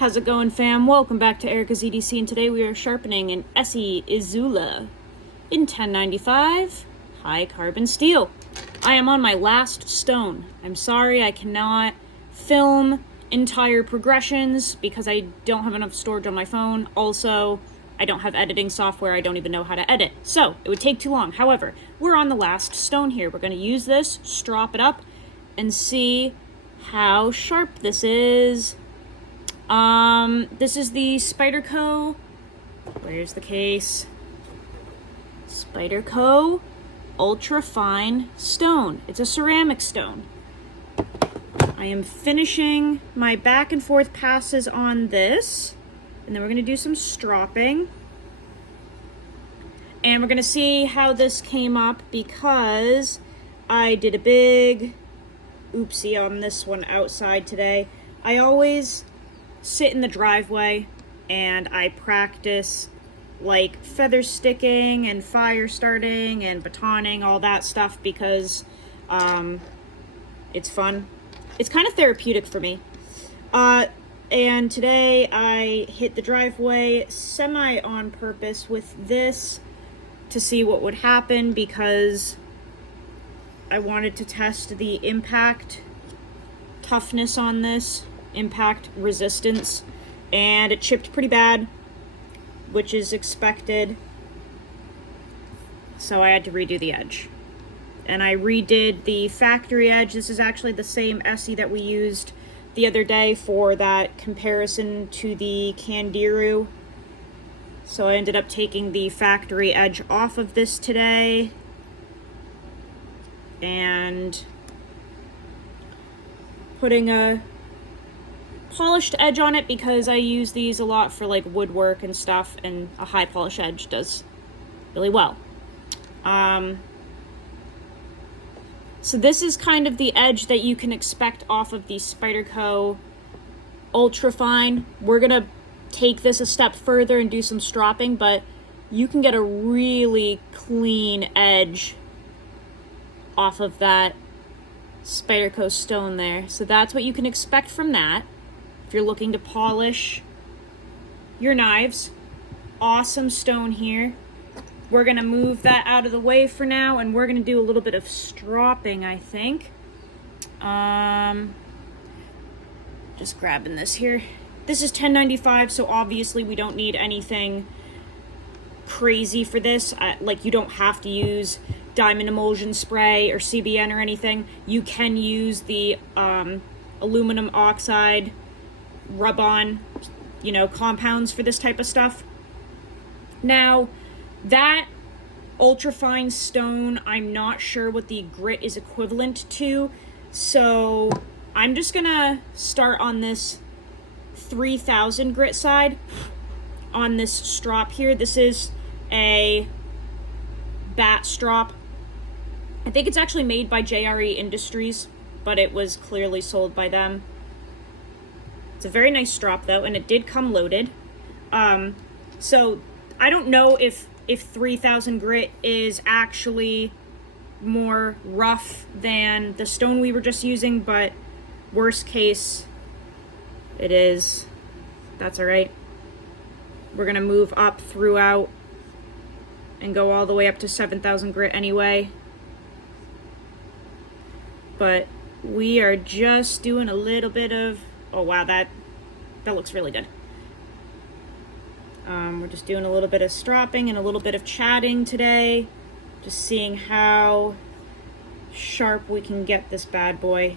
How's it going, fam? Welcome back to Erica's EDC, and today we are sharpening an ESEE IZULA in 1095 high carbon steel. I am on my last stone. I'm sorry I cannot film entire progressions because I don't have enough storage on my phone. Also, I don't have editing software. I don't even know how to edit, so it would take too long. However, we're on the last stone here. We're going to use this, strop it up, and see how sharp this is. This is the Spyderco. Where's the case? Spyderco Ultra Fine Stone. It's a ceramic stone. I am finishing my back and forth passes on this, and then we're going to do some stropping. And we're going to see how this came up because I did a big oopsie on this one outside today. I always sit in the driveway and I practice like feather sticking and fire starting and batoning, all that stuff, because it's fun. It's kind of therapeutic for me. And today I hit the driveway semi on purpose with this to see what would happen because I wanted to test the impact toughness on this, impact resistance, and it chipped pretty bad, which is expected. So I had to redo the edge. And I redid the factory edge. This is actually the same ESEE that we used the other day for that comparison to the Candiru. So I ended up taking the factory edge off of this today and putting a polished edge on it because I use these a lot for like woodwork and stuff, and a high polish edge does really well. So this is kind of the edge that you can expect off of the Spyderco Ultra Fine. We're gonna take this a step further and do some stropping, but you can get a really clean edge off of that Spyderco stone there. So that's what you can expect from that. If you're looking to polish your knives, awesome stone here. We're gonna move that out of the way for now, and we're gonna do a little bit of stropping, I think. Just grabbing this here. This is 1095, so obviously we don't need anything crazy for this. Like, you don't have to use diamond emulsion spray or CBN or anything. You can use the aluminum oxide rub-on, compounds for this type of stuff. Now, that ultra-fine stone, I'm not sure what the grit is equivalent to, so I'm just gonna start on this 3000 grit side on this strop here. This is a bat strop. I think it's actually made by JRE Industries, but it was clearly sold by them. It's a very nice strop though, and it did come loaded. So I don't know if 3000 grit is actually more rough than the stone we were just using, but worst case, it is. That's all right. We're gonna move up throughout and go all the way up to 7000 grit anyway. But we are just doing a little bit of, oh wow, that looks really good. We're just doing a little bit of stropping and a little bit of chatting today, just seeing how sharp we can get this bad boy.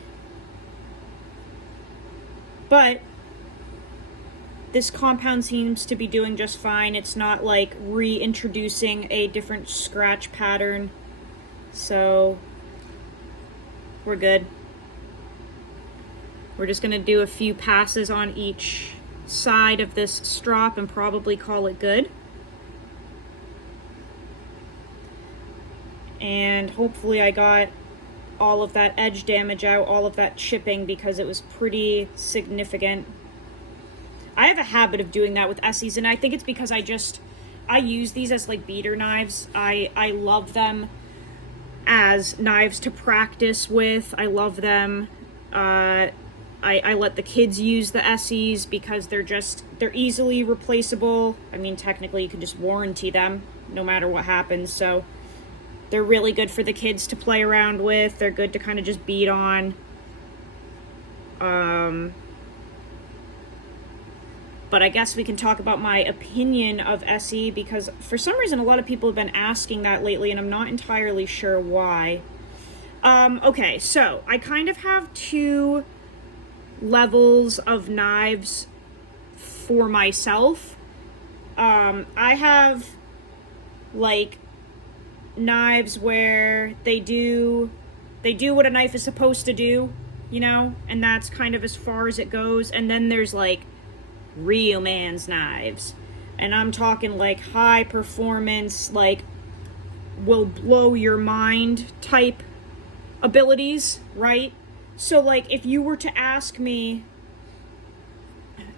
But this compound seems to be doing just fine. It's not like reintroducing a different scratch pattern, so we're good. We're just gonna do a few passes on each side of this strop and probably call it good. And hopefully I got all of that edge damage out, all of that chipping, because it was pretty significant. I have a habit of doing that with ESEEs, and I think it's because I use these as like beater knives. I love them as knives to practice with. I love them I let the kids use the ESEEs because they're easily replaceable. I mean, technically you can just warranty them no matter what happens, so they're really good for the kids to play around with. They're good to kind of just beat on. But I guess we can talk about my opinion of ESEE, because for some reason a lot of people have been asking that lately, and I'm not entirely sure why. Okay, so I kind of have two levels of knives for myself. I have like knives where they do what a knife is supposed to do, you know, and that's kind of as far as it goes. And then there's like real man's knives, and I'm talking like high performance, like will blow your mind type abilities, right? So like if you were to ask me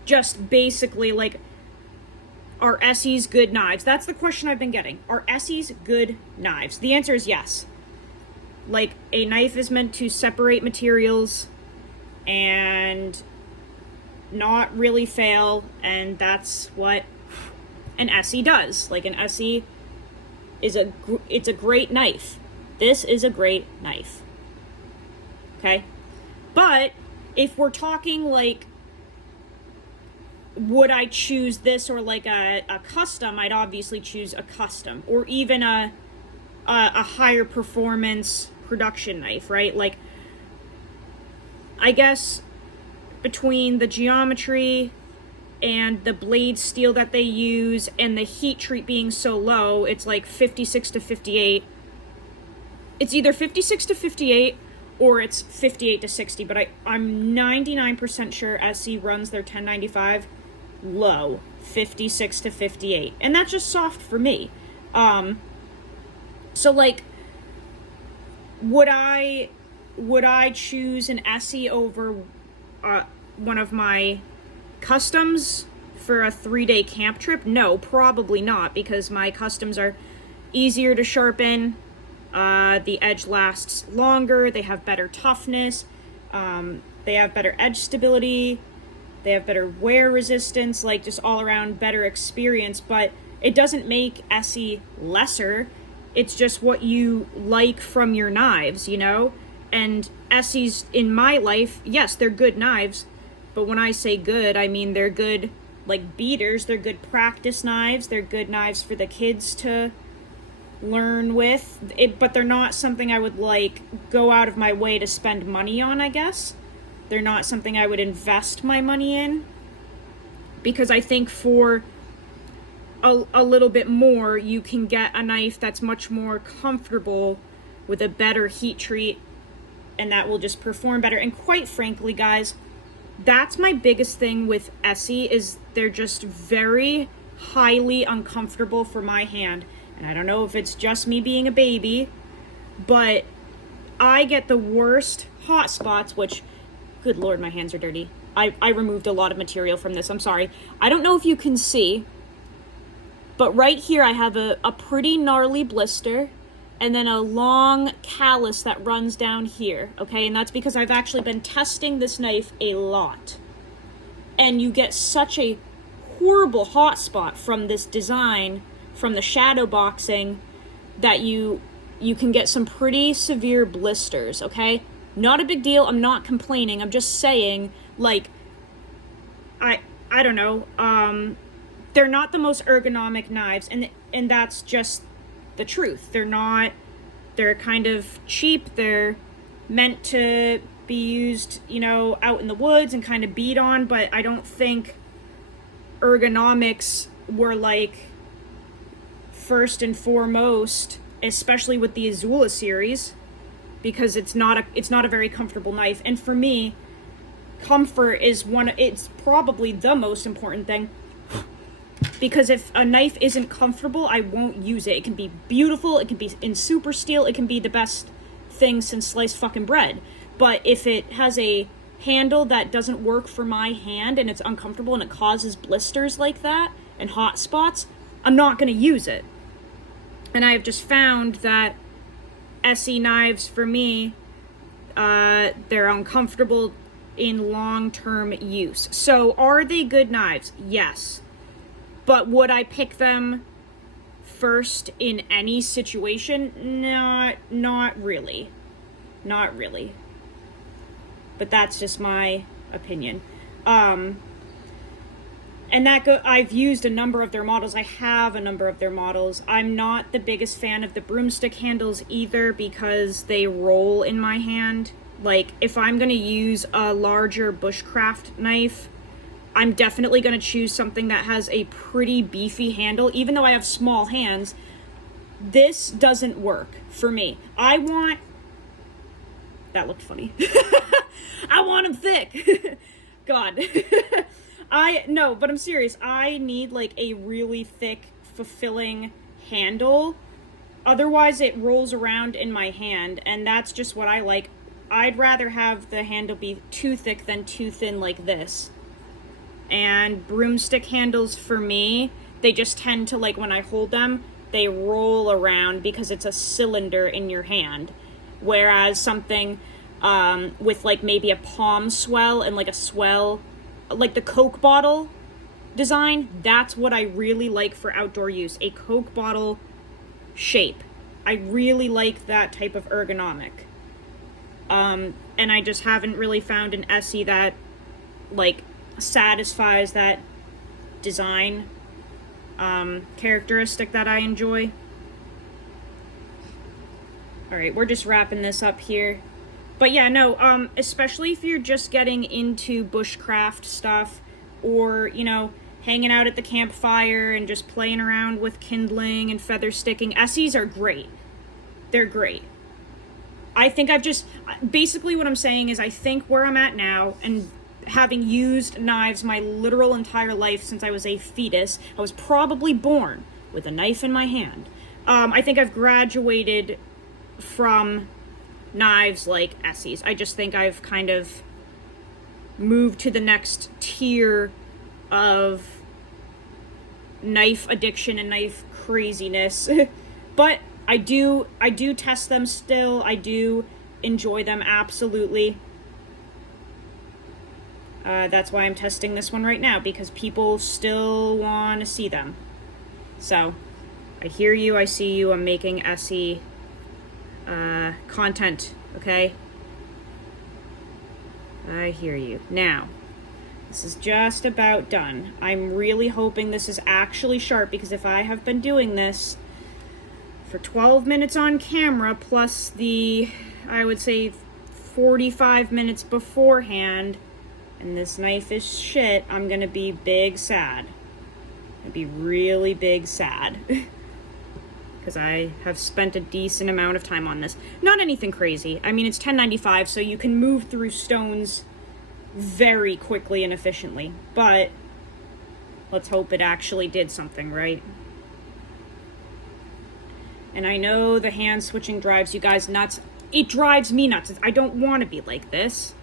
just basically like, are ESEEs good knives? That's the question I've been getting. Are ESEEs good knives? The answer is yes. Like, a knife is meant to separate materials and not really fail, and that's what an ESEE does. Like, an ESEE is it's a great knife. This is a great knife. Okay? But if we're talking like, would I choose this or like a custom, I'd obviously choose a custom, or even a higher performance production knife, right? Like, I guess between the geometry and the blade steel that they use and the heat treat being so low, it's like 56 to 58. It's either 56 to 58 or it's 58 to 60, but I'm 99% sure ESEE runs their 1095 low, 56 to 58, and that's just soft for me. So like, would I choose an ESEE over one of my customs for a 3-day camp trip? No, probably not, because my customs are easier to sharpen, the edge lasts longer, they have better toughness, they have better edge stability, they have better wear resistance, like just all around better experience. But it doesn't make ESEE lesser. It's just what you like from your knives, you know? And ESEEs in my life, yes, they're good knives. But when I say good, I mean they're good like beaters. They're good practice knives. They're good knives for the kids to learn with. But they're not something I would like go out of my way to spend money on, I guess. They're not something I would invest my money in, because I think for a little bit more, you can get a knife that's much more comfortable with a better heat treat, and that will just perform better. And quite frankly, guys, that's my biggest thing with ESEE, is they're just very highly uncomfortable for my hand. And I don't know if it's just me being a baby, but I get the worst hot spots, which, good Lord, my hands are dirty. I removed a lot of material from this. I'm sorry. I don't know if you can see, but right here I have a pretty gnarly blister and then a long callus that runs down here, okay? And that's because I've actually been testing this knife a lot. And you get such a horrible hot spot from this design, from the shadow boxing, that you can get some pretty severe blisters, okay? Not a big deal. I'm not complaining. I'm just saying, like, I don't know. They're not the most ergonomic knives, and that's just the truth. They're kind of cheap. They're meant to be used, you know, out in the woods and kind of beat on, but I don't think ergonomics were like first and foremost, especially with the IZULA series, because it's not a very comfortable knife. And for me, comfort is it's probably the most important thing, because if a knife isn't comfortable, I won't use it. It can be beautiful, it can be in super steel, it can be the best thing since sliced fucking bread, but if it has a handle that doesn't work for my hand and it's uncomfortable and it causes blisters like that and hot spots, I'm not going to use it. And I have just found that ESEE knives, for me, they're uncomfortable in long-term use. So are they good knives? Yes. But would I pick them first in any situation? Not really. Not really. But that's just my opinion. And I've used a number of their models. I have a number of their models. I'm not the biggest fan of the broomstick handles either because they roll in my hand. Like, if I'm going to use a larger bushcraft knife, I'm definitely going to choose something that has a pretty beefy handle. Even though I have small hands, this doesn't work for me. That looked funny. I want them thick. God. No, but I'm serious. I need like a really thick, fulfilling handle. Otherwise, it rolls around in my hand, and that's just what I like. I'd rather have the handle be too thick than too thin like this. And broomstick handles, for me, they just tend to, like, when I hold them, they roll around because it's a cylinder in your hand. Whereas something with, like, maybe a palm swell and, like, a swell, like the Coke bottle design, that's what I really like for outdoor use. A Coke bottle shape. I really like that type of ergonomic. And I just haven't really found an ESEE that, like, satisfies that design characteristic that I enjoy. Alright, we're just wrapping this up here. But yeah, no, especially if you're just getting into bushcraft stuff, or, you know, hanging out at the campfire and just playing around with kindling and feather sticking, ESEEs are great. They're great. I think basically what I'm saying is I think where I'm at now, and having used knives my literal entire life since I was a fetus, I was probably born with a knife in my hand. I think I've graduated from knives like ESEEs. I just think I've kind of moved to the next tier of knife addiction and knife craziness. But I do test them still. I do enjoy them, absolutely. That's why I'm testing this one right now, because people still want to see them. So, I hear you, I see you, I'm making ESEE content, okay? I hear you. Now, this is just about done. I'm really hoping this is actually sharp, because if I have been doing this for 12 minutes on camera, plus the, I would say, 45 minutes beforehand, and this knife is shit, I'm gonna be big sad. I'd be really big sad. Because I have spent a decent amount of time on this. Not anything crazy. I mean, it's 1095, so you can move through stones very quickly and efficiently. But let's hope it actually did something, right? And I know the hand switching drives you guys nuts. It drives me nuts. I don't want to be like this.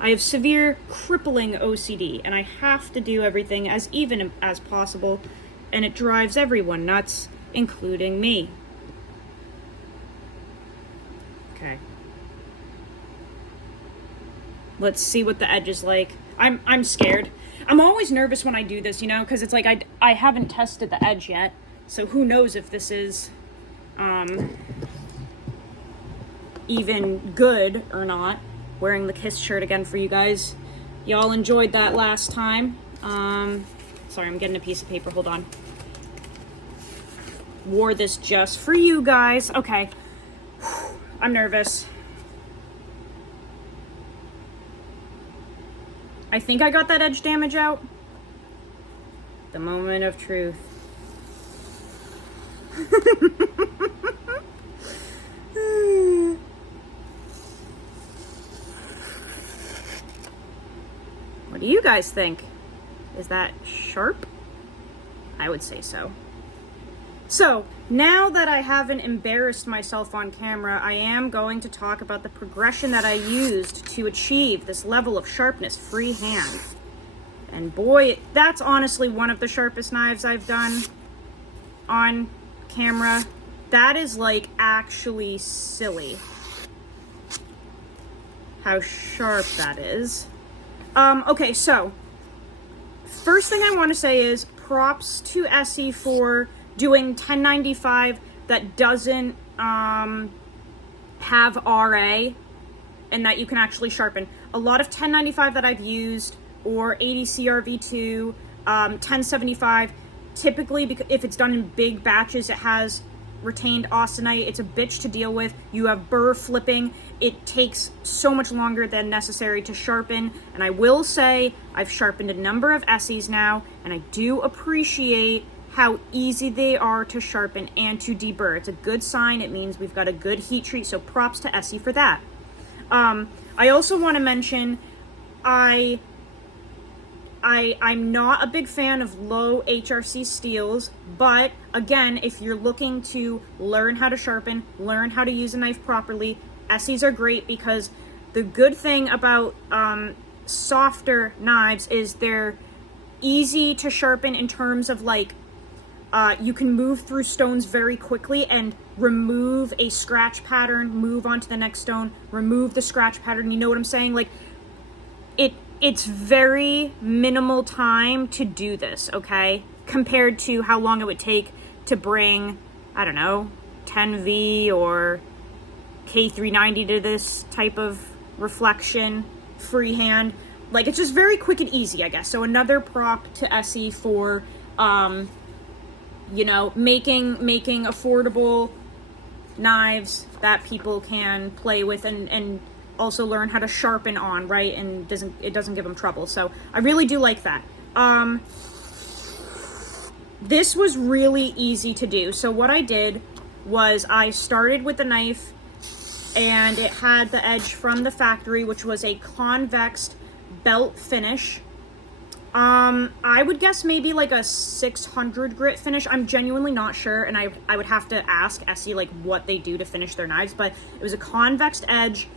I have severe, crippling OCD, and I have to do everything as even as possible, and it drives everyone nuts, including me. Okay. Let's see what the edge is like. I'm scared. I'm always nervous when I do this, you know, because it's like I haven't tested the edge yet, so who knows if this is even good or not. Wearing the KISS shirt again for you guys. Y'all enjoyed that last time. Sorry, I'm getting a piece of paper. Hold on. Wore this just for you guys. Okay. I'm nervous. I think I got that edge damage out. The moment of truth. What do you guys think? Is that sharp? I would say so. So, now that I haven't embarrassed myself on camera, I am going to talk about the progression that I used to achieve this level of sharpness freehand. And boy, that's honestly one of the sharpest knives I've done on camera. That is like actually silly how sharp that is. Okay, so first thing I want to say is props to ESEE for doing 1095 that doesn't have RA and that you can actually sharpen. A lot of 1095 that I've used, or 80 CRV2, 1075, typically, if it's done in big batches, it has retained austenite. It's a bitch to deal with. You have burr flipping. It takes so much longer than necessary to sharpen. And I will say, I've sharpened a number of ESEEs now, and I do appreciate how easy they are to sharpen and to deburr. It's a good sign. It means we've got a good heat treat, so props to ESEE for that. I also want to mention, I'm not a big fan of low HRC steels, but again, if you're looking to learn how to sharpen, learn how to use a knife properly, ESEEs are great, because the good thing about softer knives is they're easy to sharpen in terms of like, you can move through stones very quickly and remove a scratch pattern, move on to the next stone, remove the scratch pattern. You know what I'm saying? Like, it's very minimal time to do this, okay? Compared to how long it would take to bring, I don't know, 10V or K390 to this type of reflection freehand. Like, it's just very quick and easy, I guess. So another prop to ESEE for, you know, making affordable knives that people can play with and also learn how to sharpen on, right? And it doesn't give them trouble. So I really do like that. This was really easy to do. So what I did was I started with the knife, and it had the edge from the factory, which was a convex belt finish. I would guess maybe like a 600 grit finish. I'm genuinely not sure, and I would have to ask ESEE like what they do to finish their knives, but it was a convex edge,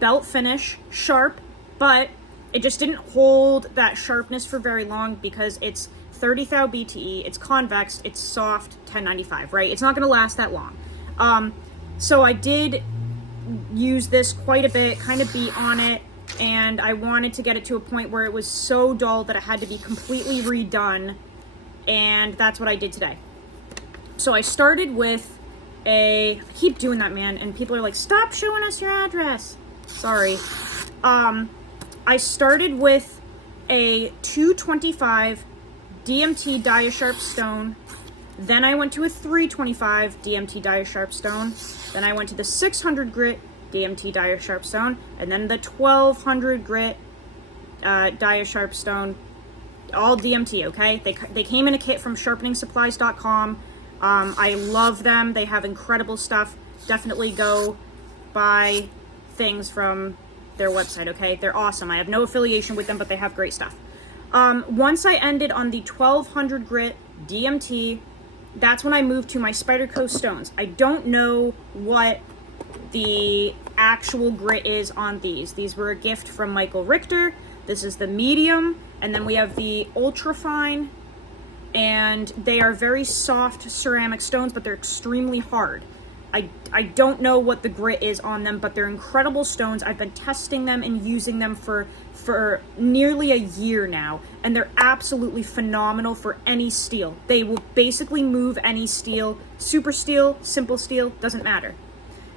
belt finish, sharp, but it just didn't hold that sharpness for very long because it's 30 thou BTE, it's convex, it's soft, 1095, right? It's not going to last that long. So I did use this quite a bit, kind of beat on it, and I wanted to get it to a point where it was so dull that it had to be completely redone, and that's what I did today. So I started with I keep doing that, man, and people are like, stop showing us your address. Sorry. I started with a 225 DMT Dia-Sharp stone, then I went to a 325 DMT Dia-Sharp stone, then I went to the 600 grit DMT Dia-Sharp stone, and then the 1200 grit Dia-Sharp stone, all DMT, okay? They came in a kit from sharpeningsupplies.com. I love them. They have incredible stuff. Definitely go buy things from their website, okay? They're awesome. I have no affiliation with them, but they have great stuff. Once I ended on the 1200 grit DMT, that's when I moved to my Spyderco stones. I don't know what the actual grit is on these. These were a gift from Michael Richter. This is the medium, and then we have the ultra fine, and they are very soft ceramic stones, but they're extremely hard. I don't know what the grit is on them, but they're incredible stones. I've been testing them and using them for nearly a year now, and they're absolutely phenomenal for any steel. They will basically move any steel. Super steel, simple steel, doesn't matter.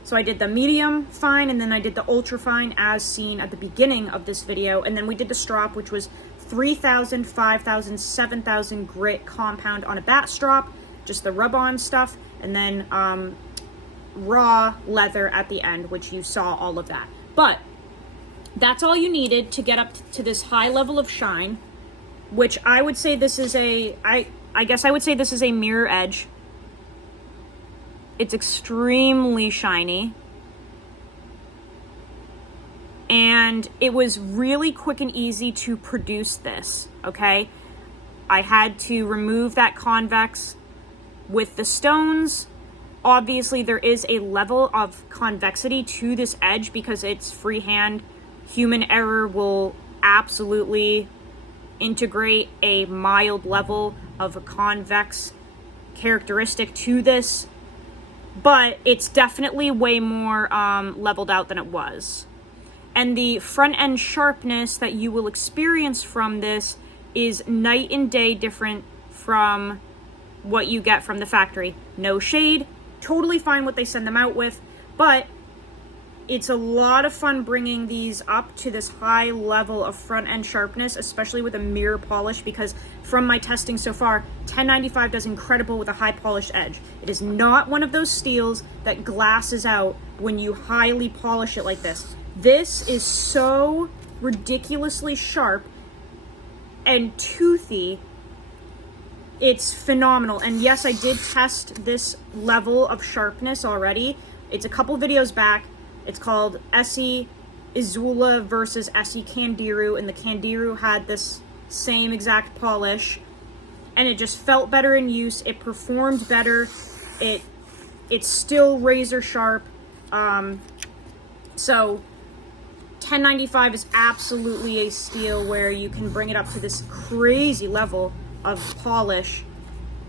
So I did the medium fine, and then I did the ultra fine as seen at the beginning of this video, and then we did the strop, which was 3,000, 5,000, 7,000 grit compound on a bat strop, just the rub-on stuff, and then raw leather at the end, which you saw all of that. But that's all you needed to get up to this high level of shine, which I would say this is I guess I would say this is a mirror edge. It's extremely shiny. And it was really quick and easy to produce this, okay? I had to remove that convex with the stones. Obviously, there is a level of convexity to this edge because it's freehand. Human error will absolutely integrate a mild level of a convex characteristic to this, but it's definitely way more leveled out than it was. And the front end sharpness that you will experience from this is night and day different from what you get from the factory. No shade, totally fine what they send them out with, but it's a lot of fun bringing these up to this high level of front end sharpness, especially with a mirror polish, because from my testing so far, 1095 does incredible with a high polished edge. It is not one of those steels that glasses out when you highly polish it like this. This is so ridiculously sharp and toothy. It's phenomenal. And yes, I did test this level of sharpness already. It's a couple videos back. It's called ESEE IZULA versus ESEE Candiru, and the Candiru had this same exact polish, and it just felt better in use. It performed better. It's still razor sharp. So 1095 is absolutely a steal where you can bring it up to this crazy level of polish,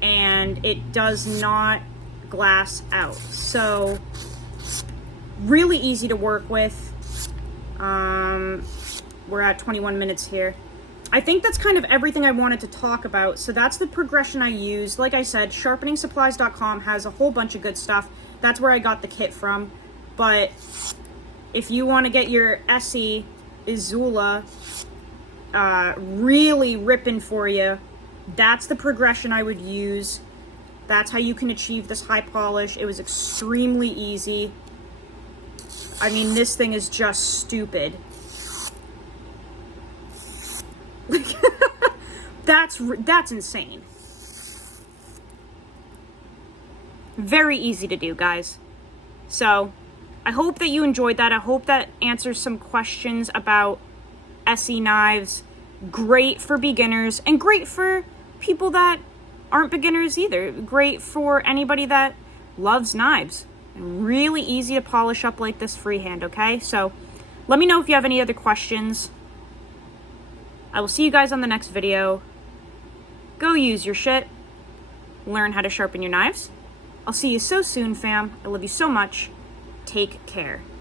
and it does not glass out. So really easy to work with. We're at 21 minutes here. I think that's kind of everything I wanted to talk about. So that's the progression I use. Like I said, sharpeningsupplies.com has a whole bunch of good stuff. That's where I got the kit from. But if you want to get your ESEE IZULA really ripping for you, that's the progression I would use. That's how you can achieve this high polish. It was extremely easy. I mean, this thing is just stupid. That's insane. Very easy to do, guys. So, I hope that you enjoyed that. I hope that answers some questions about ESEE knives. Great for beginners, and great for people that aren't beginners either. Great for anybody that loves knives. Really easy to polish up like this freehand, okay? So let me know if you have any other questions. I will see you guys on the next video. Go use your shit. Learn how to sharpen your knives. I'll see you so soon, fam. I love you so much. Take care.